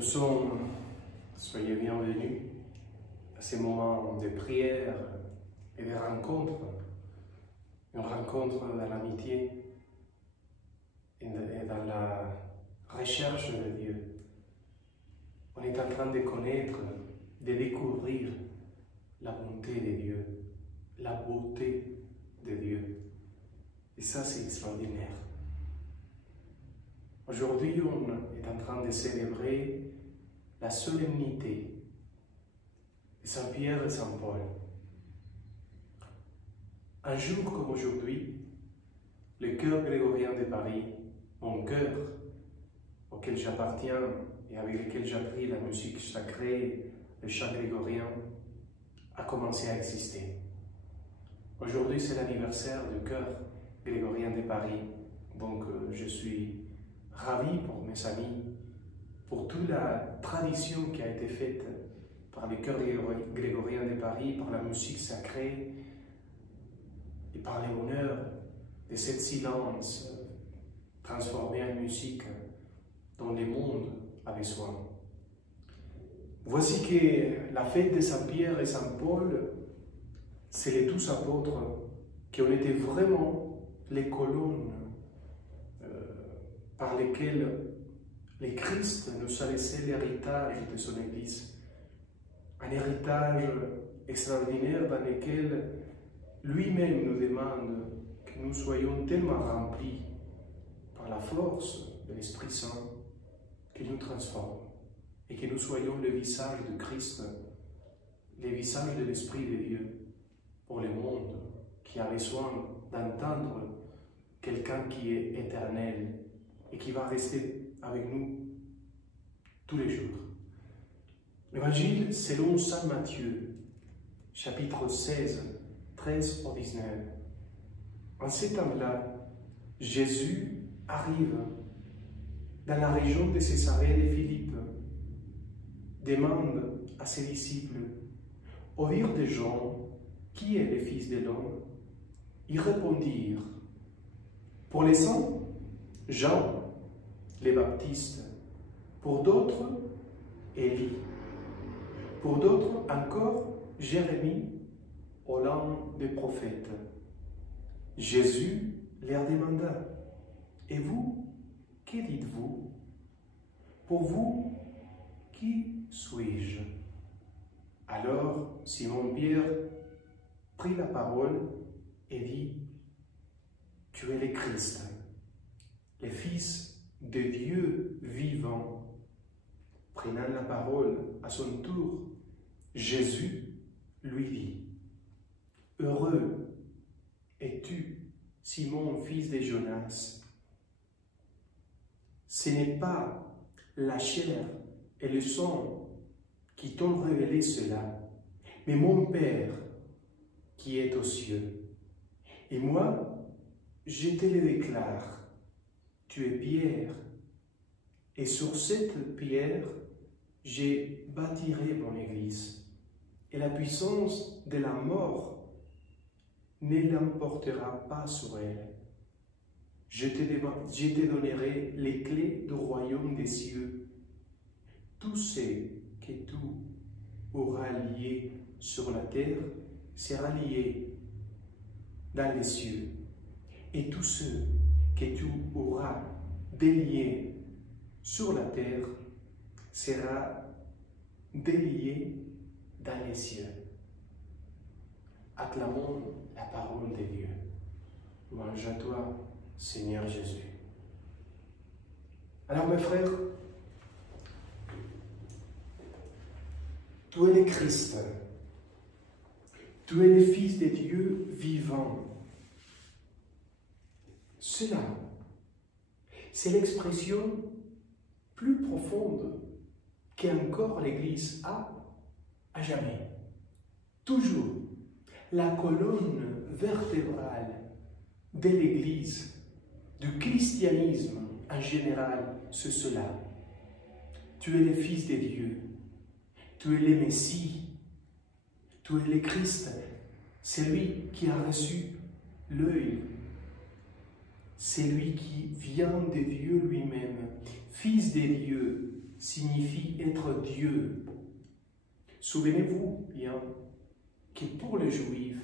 Soyez bienvenus à ces moments de prière et de rencontre, une rencontre dans l'amitié et dans la recherche de Dieu. On est en train de connaître, de découvrir la bonté de Dieu, la beauté de Dieu. Et ça, c'est extraordinaire. Aujourd'hui, on est en train de célébrer la solennité de Saint-Pierre et Saint-Paul. Un jour comme aujourd'hui, le chœur grégorien de Paris, mon chœur, auquel j'appartiens et avec lequel j'appris la musique sacrée, le chant grégorien, a commencé à exister. Aujourd'hui, c'est l'anniversaire du chœur grégorien de Paris, donc je suis ravi pour mes amis, pour toute la tradition qui a été faite par les chœurs grégoriens de Paris, par la musique sacrée et par les honneurs de cette silence transformée en musique dont le monde a besoin. Voici que la fête de Saint-Pierre et Saint-Paul, c'est les 12 apôtres qui ont été vraiment les colonnes par lesquelles le Christ nous a laissé l'héritage de son Église. Un héritage extraordinaire dans lequel lui-même nous demande que nous soyons tellement remplis par la force de l'Esprit Saint qu'il nous transforme et que nous soyons le visage de Christ, le visage de l'Esprit de Dieu pour le monde qui a besoin d'entendre quelqu'un qui est éternel et qui va rester avec nous tous les jours. L'Évangile selon Saint Matthieu, chapitre 16, 13 au 19. En ces temps-là, Jésus arrive dans la région de Césarée de Philippe, demande à ses disciples, au dire des gens, qui est le Fils de l'homme? Ils répondirent, pour les uns, Jean, les baptistes, pour d'autres, Élie, pour d'autres encore, Jérémie, ou l'un des prophètes. Jésus leur demanda, et vous, que dites-vous? Pour vous, qui suis-je? Alors Simon-Pierre prit la parole et dit, tu es le Christ, le Fils de Dieu vivant. Prenant la parole à son tour, Jésus lui dit, heureux es-tu, Simon, fils de Jonas. Ce n'est pas la chair et le sang qui t'ont révélé cela, mais mon Père qui est aux cieux. Et moi, je te le déclare, tu es Pierre, et sur cette pierre, je bâtirai mon église, et la puissance de la mort ne l'emportera pas sur elle. Je te donnerai les clés du royaume des cieux. Tout ce que tu auras lié sur la terre sera lié dans les cieux, et tout ce que tu auras délié sur la terre sera délié dans les cieux. Acclamons la parole de Dieu. Louange à toi, Seigneur Jésus. Alors mes frères, tu es le Christ, tu es le Fils de Dieu vivant. Cela, c'est l'expression plus profonde qu'encore l'Église a à jamais. Toujours, la colonne vertébrale de l'Église, du christianisme en général, c'est cela. Tu es le Fils de Dieu, tu es le Messie, tu es le Christ, celui qui a reçu l'œil, celui qui vient de Dieu lui-même, Fils de Dieu, signifie être Dieu. Souvenez-vous bien que pour les Juifs,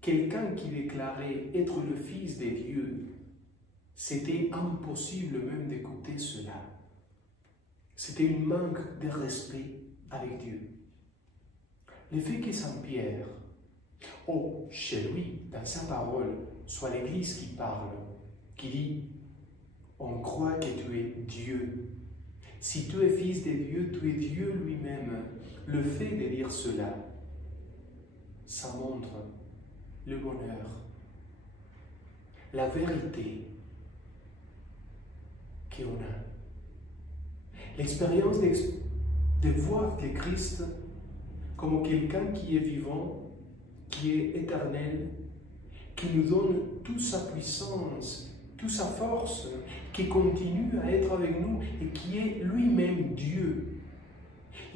quelqu'un qui déclarait être le Fils de Dieu, c'était impossible même d'écouter cela. C'était un manque de respect avec Dieu. Le fait que Saint Pierre, chez lui, dans sa parole, soit l'Église qui parle, qui dit « On croit que tu es Dieu. Si tu es fils de Dieu, tu es Dieu lui-même. » Le fait de dire cela, ça montre le bonheur, la vérité qu'on a. L'expérience de voir le Christ comme quelqu'un qui est vivant, qui est éternel, qui nous donne toute sa puissance, toute sa force, qui continue à être avec nous et qui est lui-même Dieu,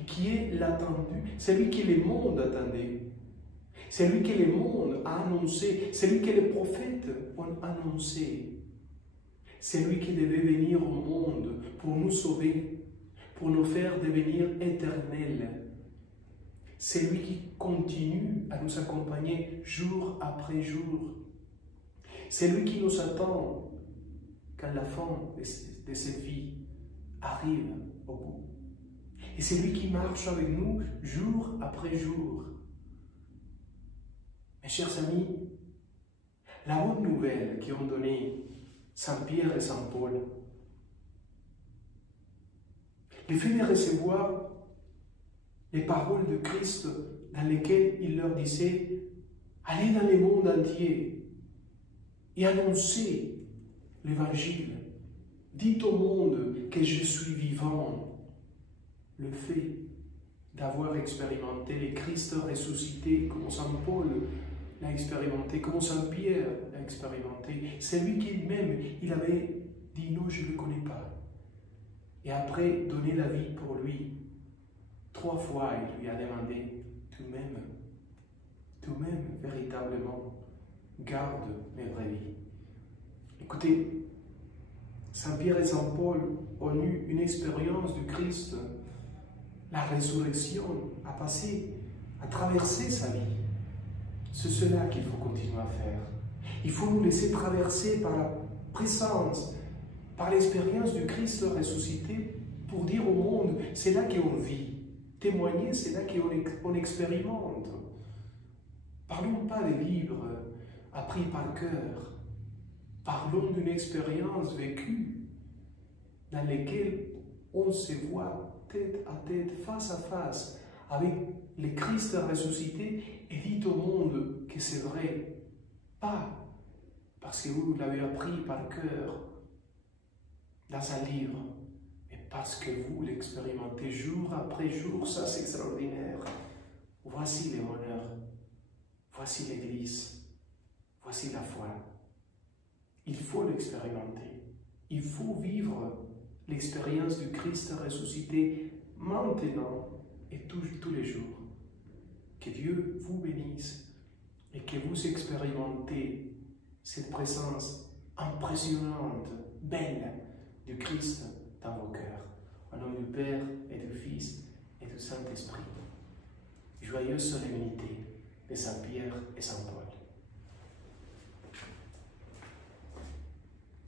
qui est l'attendu, celui que le monde attendait, celui que le monde a annoncé, celui que les prophètes ont annoncé, celui qui devait venir au monde pour nous sauver, pour nous faire devenir éternels. C'est lui qui continue à nous accompagner jour après jour. C'est lui qui nous attend quand la fin de cette vie arrive au bout. Et c'est lui qui marche avec nous jour après jour. Mes chers amis, la bonne nouvelle qu'ont donnée Saint Pierre et Saint Paul, le fait de recevoir les paroles de Christ dans lesquelles il leur disait « Allez dans le monde entier et annoncez l'Évangile. Dites au monde que je suis vivant. » Le fait d'avoir expérimenté le Christ ressuscité, comme Saint Paul l'a expérimenté, comme Saint Pierre l'a expérimenté, c'est lui qui même, il avait dit « Non, je ne le connais pas ». Et après, donner la vie pour lui. 3 fois, il lui a demandé « Tu m'aimes véritablement, garde mes vraies vies. » Écoutez, Saint Pierre et Saint Paul ont eu une expérience du Christ, la résurrection a passé, a traversé sa vie. C'est cela qu'il faut continuer à faire. Il faut nous laisser traverser par la présence, par l'expérience du Christ ressuscité, pour dire au monde, c'est là qu'on vit. Témoigner, c'est là qu'on expérimente. Parlons pas des livres appris par cœur. Parlons d'une expérience vécue dans laquelle on se voit tête à tête, face à face, avec le Christ ressuscité et dit au monde que c'est vrai. Pas parce que vous l'avez appris par cœur dans un livre, parce que vous l'expérimentez jour après jour. Ça, c'est extraordinaire. Voici les bonheurs. Voici l'Église. Voici la foi. Il faut l'expérimenter. Il faut vivre l'expérience du Christ ressuscité maintenant et tous les jours. Que Dieu vous bénisse et que vous expérimentez cette présence impressionnante, belle du Christ dans vos cœurs. Au nom du Père et du Fils et du Saint-Esprit. Joyeuse solenneté de Saint Pierre et Saint Paul.